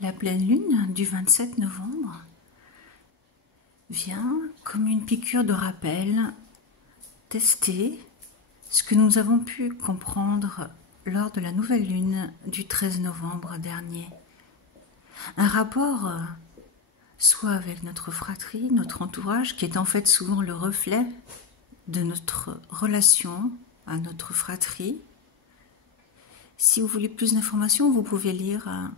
La pleine lune du 27 novembre vient comme une piqûre de rappel tester ce que nous avons pu comprendre lors de la nouvelle lune du 13 novembre dernier. Un rapport soit avec notre fratrie, notre entourage, qui est en fait souvent le reflet de notre relation à notre fratrie. Si vous voulez plus d'informations, vous pouvez lire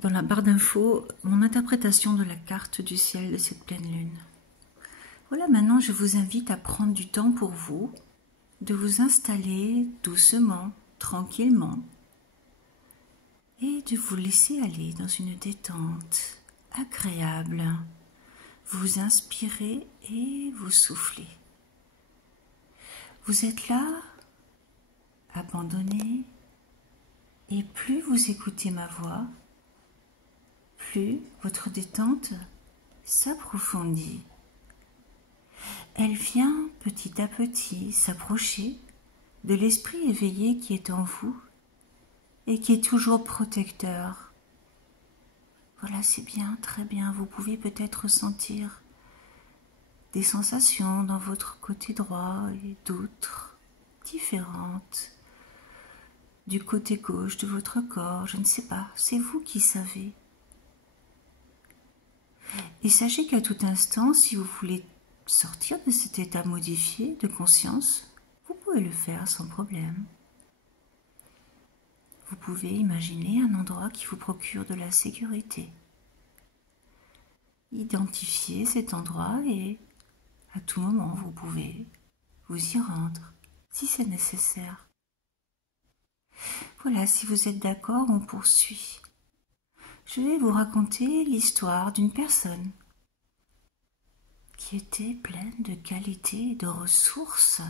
dans la barre d'infos mon interprétation de la carte du ciel de cette pleine lune. Voilà, maintenant je vous invite à prendre du temps pour vous, de vous installer doucement, tranquillement, et de vous laisser aller dans une détente agréable. Vous inspirez et vous soufflez. Vous êtes là, abandonné, et plus vous écoutez ma voix, plus votre détente s'approfondit. Elle vient petit à petit s'approcher de l'esprit éveillé qui est en vous et qui est toujours protecteur. Voilà, c'est bien, très bien. Vous pouvez peut-être ressentir des sensations dans votre côté droit et d'autres différentes du côté gauche de votre corps. Je ne sais pas, c'est vous qui savez. Et sachez qu'à tout instant, si vous voulez sortir de cet état modifié de conscience, vous pouvez le faire sans problème. Vous pouvez imaginer un endroit qui vous procure de la sécurité. Identifiez cet endroit et à tout moment vous pouvez vous y rendre si c'est nécessaire. Voilà, si vous êtes d'accord, on poursuit. Je vais vous raconter l'histoire d'une personne qui était pleine de qualités et de ressources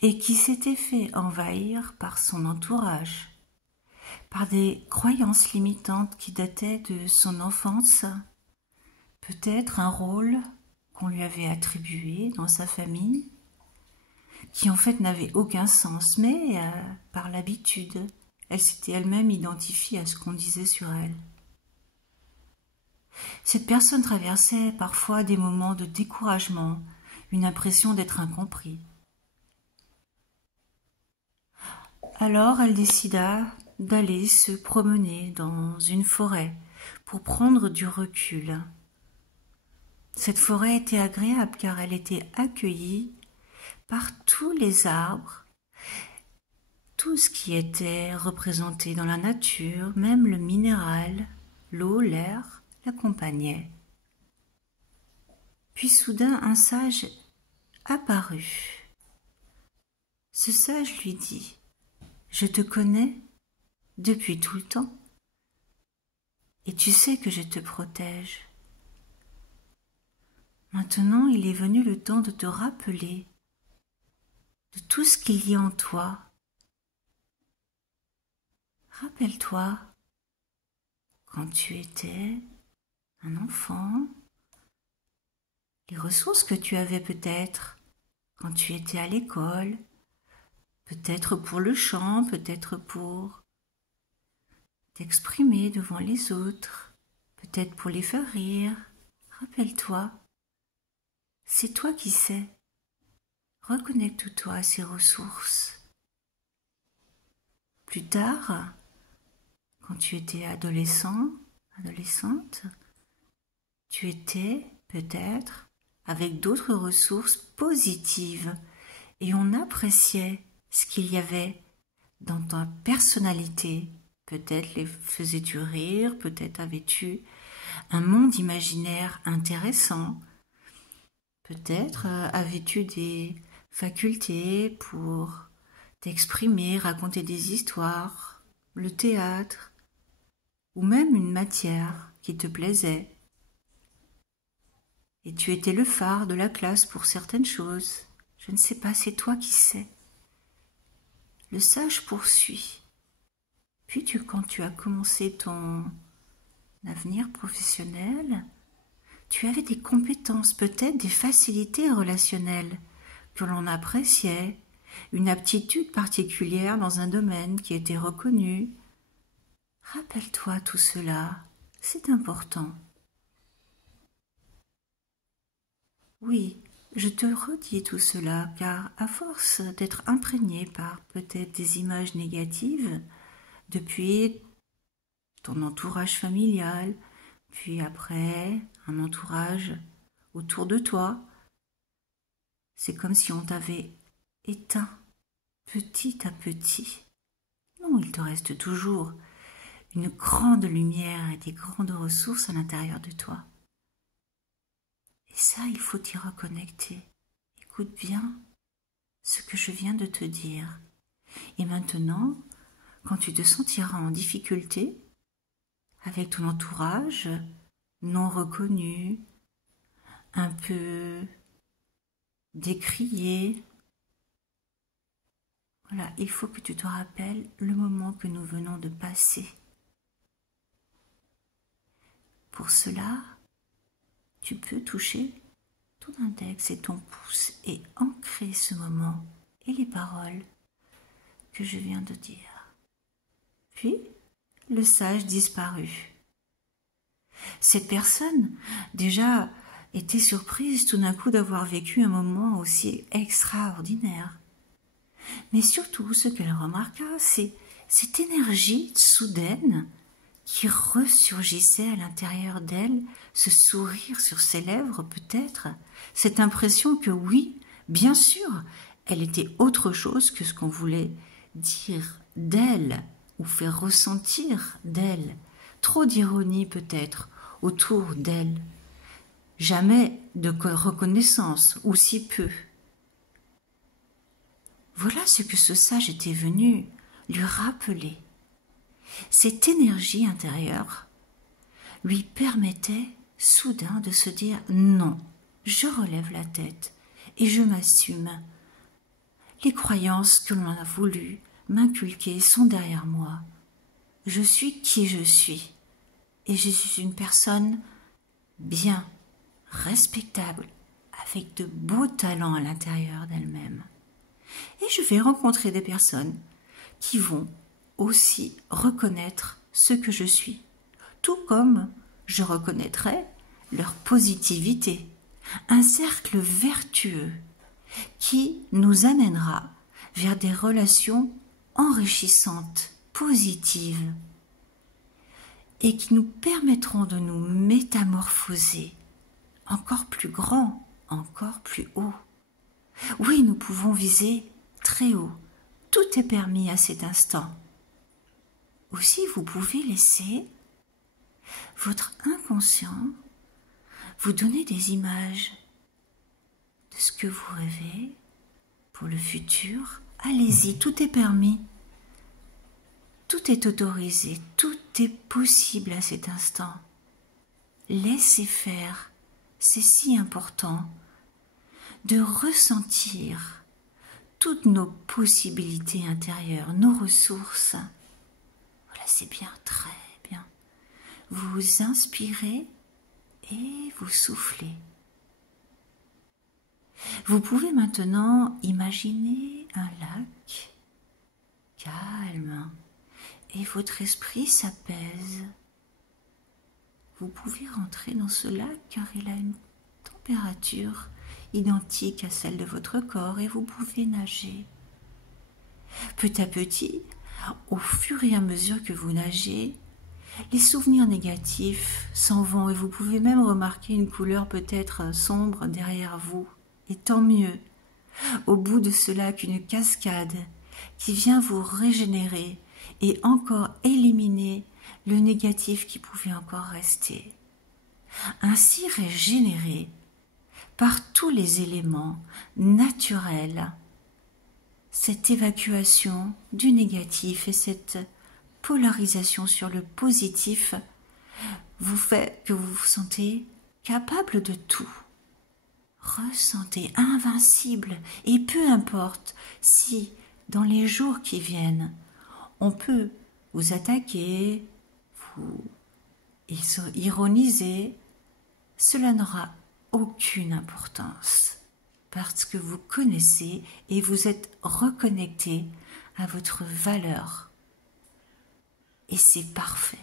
et qui s'était fait envahir par son entourage, par des croyances limitantes qui dataient de son enfance, peut-être un rôle qu'on lui avait attribué dans sa famille, qui en fait n'avait aucun sens, mais par l'habitude, elle s'était elle-même identifiée à ce qu'on disait sur elle. Cette personne traversait parfois des moments de découragement, une impression d'être incompris. Alors elle décida d'aller se promener dans une forêt pour prendre du recul. Cette forêt était agréable car elle était accueillie par tous les arbres, tout ce qui était représenté dans la nature, même le minéral, l'eau, l'air, l'accompagnait. Puis soudain un sage apparut. Ce sage lui dit : « Je te connais depuis tout le temps et tu sais que je te protège. Maintenant, il est venu le temps de te rappeler de tout ce qu'il y a en toi. Rappelle-toi quand tu étais un enfant, les ressources que tu avais peut-être quand tu étais à l'école, peut-être pour le chant, peut-être pour t'exprimer devant les autres, peut-être pour les faire rire. Rappelle-toi, c'est toi qui sais. Reconnecte-toi à ces ressources. Plus tard, quand tu étais adolescent, adolescente, tu étais peut-être avec d'autres ressources positives et on appréciait ce qu'il y avait dans ta personnalité. Peut-être les faisais-tu rire, peut-être avais-tu un monde imaginaire intéressant, peut-être avais-tu des facultés pour t'exprimer, raconter des histoires, le théâtre, ou même une matière qui te plaisait. Et tu étais le phare de la classe pour certaines choses. Je ne sais pas, c'est toi qui sais. Le sage poursuit. Puis quand tu as commencé ton avenir professionnel, tu avais des compétences, peut-être des facilités relationnelles que l'on appréciait, une aptitude particulière dans un domaine qui était reconnu. Rappelle-toi tout cela, c'est important. Oui, je te redis tout cela car à force d'être imprégné par peut-être des images négatives depuis ton entourage familial, puis après un entourage autour de toi, c'est comme si on t'avait éteint petit à petit. Non, il te reste toujours une grande lumière et des grandes ressources à l'intérieur de toi. Et ça, il faut t'y reconnecter. Écoute bien ce que je viens de te dire. Et maintenant, quand tu te sentiras en difficulté avec ton entourage non reconnu, un peu décrié, voilà, il faut que tu te rappelles le moment que nous venons de passer. Pour cela, tu peux toucher ton index et ton pouce et ancrer ce moment et les paroles que je viens de dire. Puis, le sage disparut. Cette personne, déjà, était surprise tout d'un coup d'avoir vécu un moment aussi extraordinaire. Mais surtout, ce qu'elle remarqua, c'est cette énergie soudaine qui ressurgissait à l'intérieur d'elle, ce sourire sur ses lèvres peut-être, cette impression que oui, bien sûr, elle était autre chose que ce qu'on voulait dire d'elle ou faire ressentir d'elle. Trop d'ironie peut-être autour d'elle. Jamais de reconnaissance, ou si peu. Voilà ce que ce sage était venu lui rappeler. Cette énergie intérieure lui permettait soudain de se dire « Non, je relève la tête et je m'assume. Les croyances que l'on a voulu m'inculquer sont derrière moi. Je suis qui je suis et je suis une personne bien, respectable, avec de beaux talents à l'intérieur d'elle-même. Et je vais rencontrer des personnes qui vont aussi reconnaître ce que je suis, tout comme je reconnaîtrai leur positivité, un cercle vertueux qui nous amènera vers des relations enrichissantes, positives, et qui nous permettront de nous métamorphoser encore plus grand, encore plus haut. Oui, nous pouvons viser très haut. Tout est permis à cet instant. Aussi, vous pouvez laisser votre inconscient vous donner des images de ce que vous rêvez pour le futur. Allez-y, tout est permis. Tout est autorisé, tout est possible à cet instant. Laissez faire, c'est si important de ressentir toutes nos possibilités intérieures, nos ressources. Voilà, c'est bien, très bien. Vous inspirez et vous soufflez. Vous pouvez maintenant imaginer un lac calme et votre esprit s'apaise. Vous pouvez rentrer dans ce lac car il a une température identique à celle de votre corps et vous pouvez nager. Petit à petit, au fur et à mesure que vous nagez, les souvenirs négatifs s'en vont et vous pouvez même remarquer une couleur peut-être sombre derrière vous. Et tant mieux. Au bout de ce lac, une cascade qui vient vous régénérer et encore éliminer le négatif qui pouvait encore rester. Ainsi régénéré par tous les éléments naturels, cette évacuation du négatif et cette polarisation sur le positif vous fait que vous vous sentez capable de tout. Ressentez invincible et peu importe si dans les jours qui viennent on peut vous attaquer, vous ironiser, cela n'aura aucune importance parce que vous connaissez et vous êtes reconnecté à votre valeur. et c'est parfait.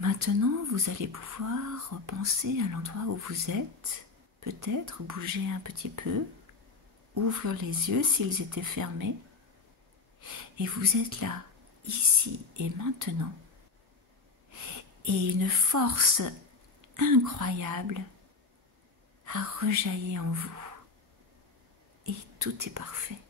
Maintenant, vous allez pouvoir repenser à l'endroit où vous êtes, peut-être bouger un petit peu, ouvrir les yeux s'ils étaient fermés, et vous êtes là, ici et maintenant, et une force incroyable a rejailli en vous, et tout est parfait.